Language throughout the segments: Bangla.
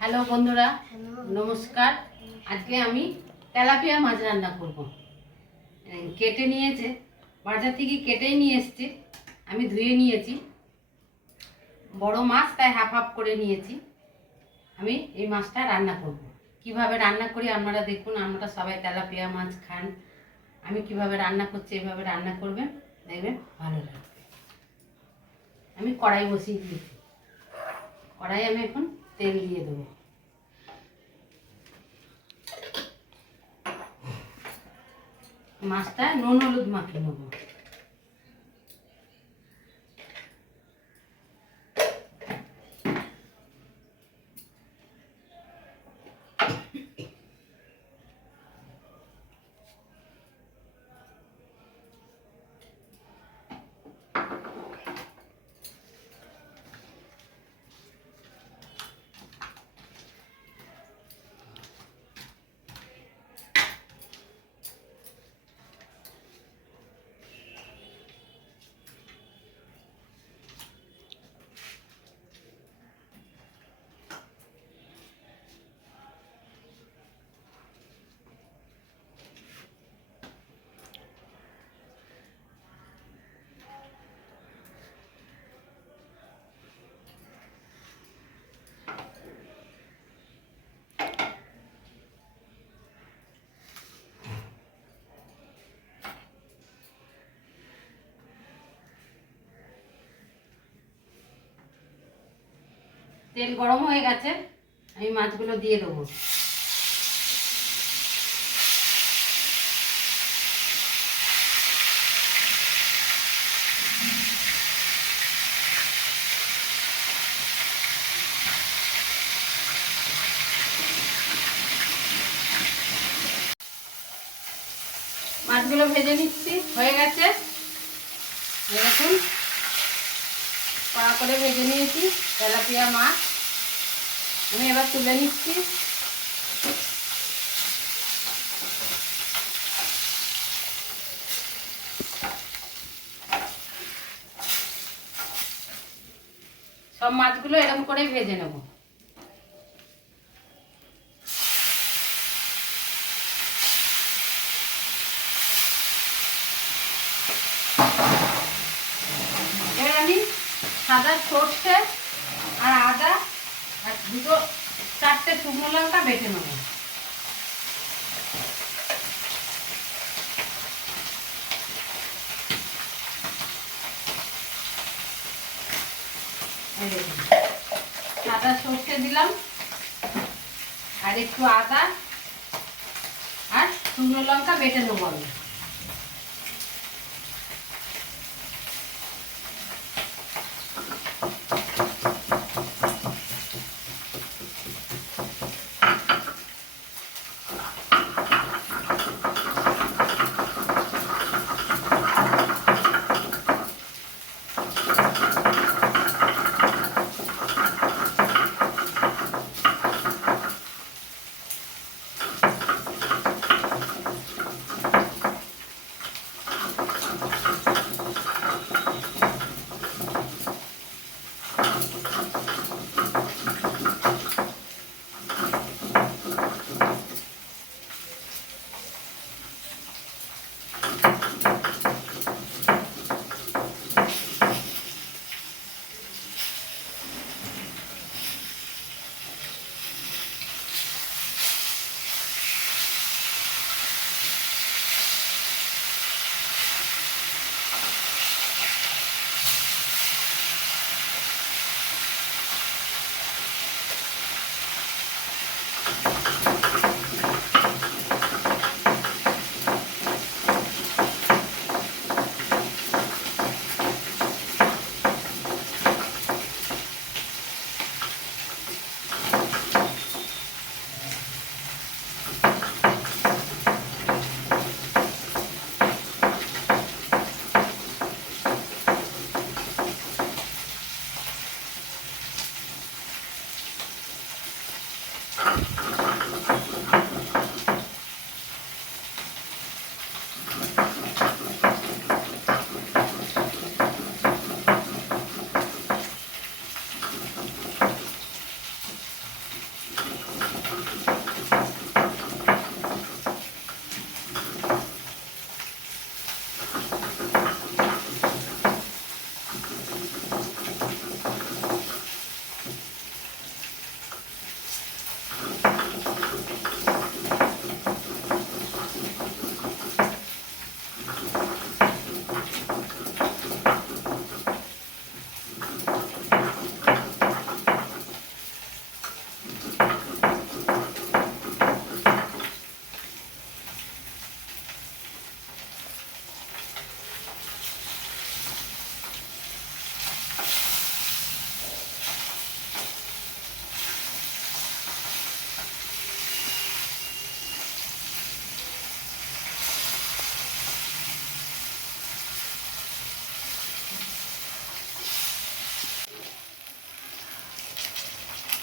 হ্যালো বন্ধুরা, নমস্কার। আজকে আমি তেলাপিয়া মাছ রান্না করব। কেটে নিয়েছে, বাজার থেকে কেটেই নিয়ে এসেছি, আমি ধুয়ে নিয়েছি। বড় মাছ, তাই হাফ হাফ করে নিয়েছি। আমি এই মাছটা রান্না করব। কিভাবে রান্না করি আপনারা দেখুন। আমরা সবাই তেলাপিয়া মাছ খান। আমি কিভাবে রান্না করছি, এভাবে রান্না করবেন, দেখবেন ভালো লাগবে। আমি কড়াই বসিয়ে দিয়েছি। কড়াই আমি এখন তেল দিয়ে দেবো। মাছটা নুন হলুদ মাখিয়ে নেবো। তেল গরম হয়ে গেছে, আমি মাছগুলো দিয়ে দেবো। মাছগুলো ভেজে নিচ্ছি, হয়ে গেছে। দেখুন, কড়া করে ভেজে নিয়েছি তেলাপিয়া মাছ। আমি এবার তুলে নিচ্ছি। সব মাছগুলো এরকম করেই ভেজে নেব। এবার আমি সাদা সর্ষে আর আদা আর চারটে শুকনো লঙ্কা বেটে নেব। সাদা সর্ষে দিলাম, আর একটু আদা আর শুকনো লঙ্কা বেটে নেবো আমি।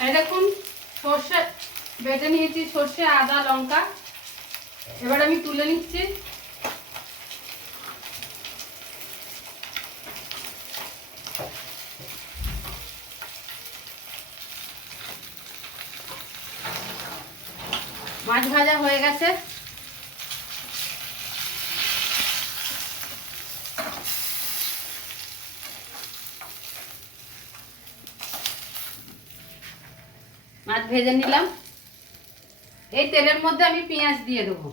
এই দেখুন সর্ষে বেটে নিয়েছি, সর্ষে আদা লঙ্কা। এবার আমি তুলে নিচ্ছি। মাছ ভাজা হয়ে গেছে। মাছ ভেজে নিলাম। এই তেলের মধ্যে আমি পেঁয়াজ দিয়ে দেবো।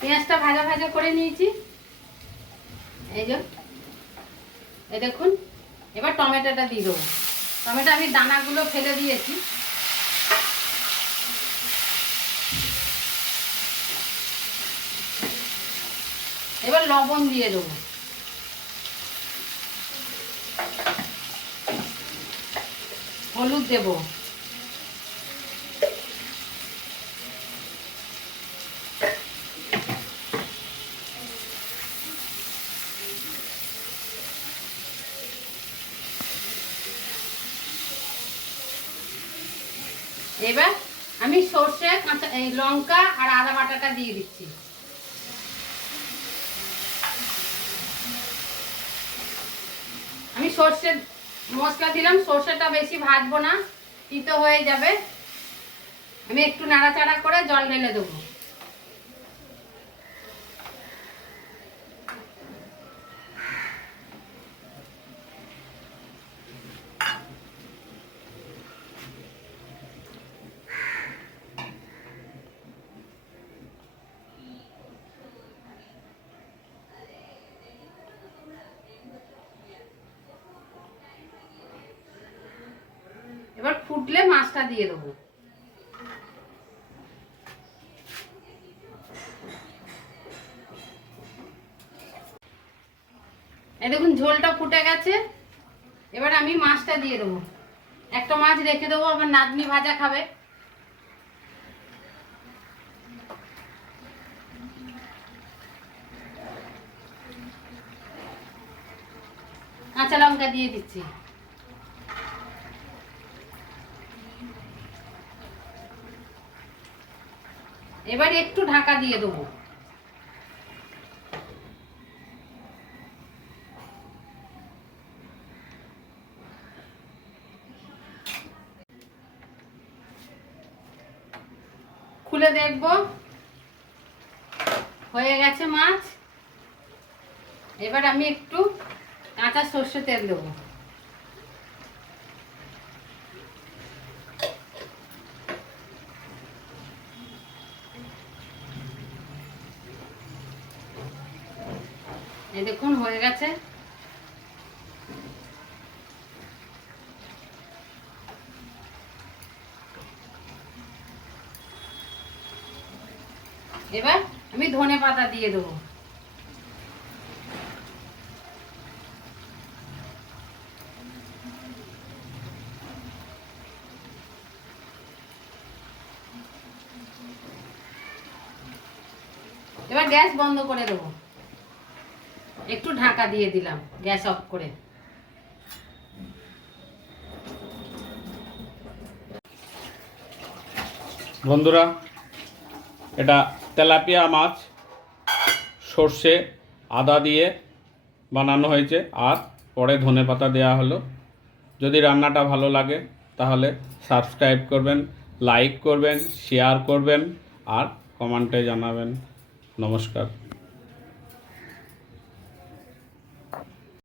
পেঁয়াজটা ভাজা ভাজা করে নিয়েছি। এই যে এই দেখুন, এবার টমেটোটা দিয়ে দেবো। টমেটো আমি দানাগুলো ফেলে দিয়েছি। এবার লবণ দিয়ে দেবো। হলুদ দেব। এবার আমি সর্ষে কাঁচা লঙ্কা আর আদা বাটাটা দিয়ে দিচ্ছি। আমি সর্ষে মশলা দিলাম, সর্ষেটা বেশি ভাজবো না, তিতো হয়ে যাবে। আমি একটু নাড়াচাড়া করে জল ঢেলে দেবো। এবার ফুটলে মাছটা দিয়ে দেবো। এই দেখুন ঝোলটা ফুটে গেছে। এবার আমি মাছটা দিয়ে দেবো। একটা মাছ রেখে দেবো, আমার নাতনি ভাজা খাবে। কাঁচা লঙ্কা দিয়ে দিচ্ছি। এবার একটু ঢাকা দিয়ে দেবো। খুলে দেখব, হয়ে গেছে মাছ। এবার আমি একটু কাঁচা সর্ষে তেল দেবো। এই দেখুন হয়ে গেছে। এবার আমি ধনে পাতা দিয়ে দেবো। এবার গ্যাস বন্ধ করে দেবো। একটু ঢাকা দিয়ে দিলাম, গ্যাস অফ করে। বন্ধুরা, এটা তেলাপিয়া মাছ সর্ষে আদা দিয়ে বানানো হয়েছে, আর পরে ধনেপাতা দেওয়া হলো। যদি রান্নাটা ভালো লাগে তাহলে সাবস্ক্রাইব করবেন, লাইক করবেন, শেয়ার করবেন আর কমেন্টে জানাবেন। নমস্কার।